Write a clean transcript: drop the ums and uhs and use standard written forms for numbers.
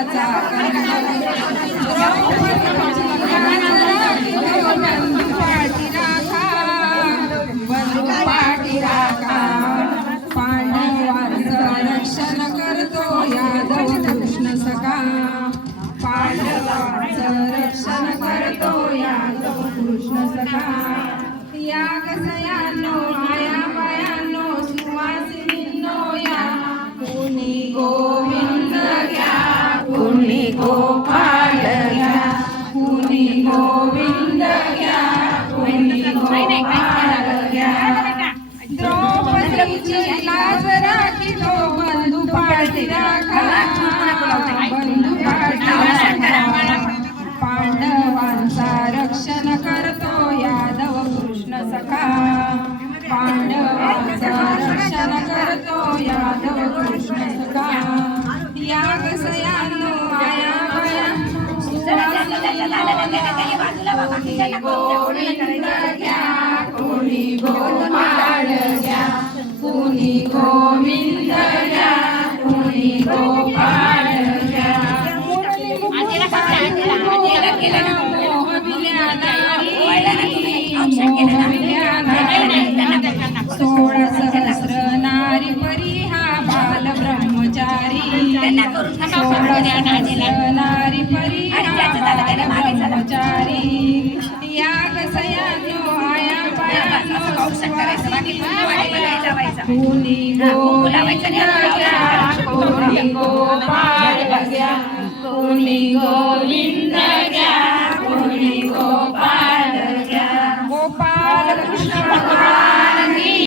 कुळाचा बंधू पाठी राखा पांडवांचं रक्षण करतो यादव कृष्ण सखा पांडवांचं रक्षण करतो यादव कृष्ण सखा या कसयानो आया बायानो सुवासिनींनो या कोणी गोविंद घ्या कोणी गोपाळ घ्या कोणी गोविंद घ्या कोणी गोपाळ घ्या द्रौपदीची लाज राखितो बंधू पाठी राखा बंधू पाठी राखा पांडवांचा रक्षण करतो यादव कृष्ण सखा पांडवांचा रक्षण करतो यादव कृष्ण सखा या कसयानो आया बाया गोविंद घ्या कोणी गोपाळ घ्या कोणी गोविंद घ्या कोणी गोपाळ घ्या सोळा सहस्र नारी परी हा बाल ब्रह्मचारी सोळा सहस्र नारी परी हा बाल ब्रह्मचारी या कसयानो आया बायानो कोणी गोविंद घ्या कोणी गोपाळ घ्या कोणी गोविंद घ्या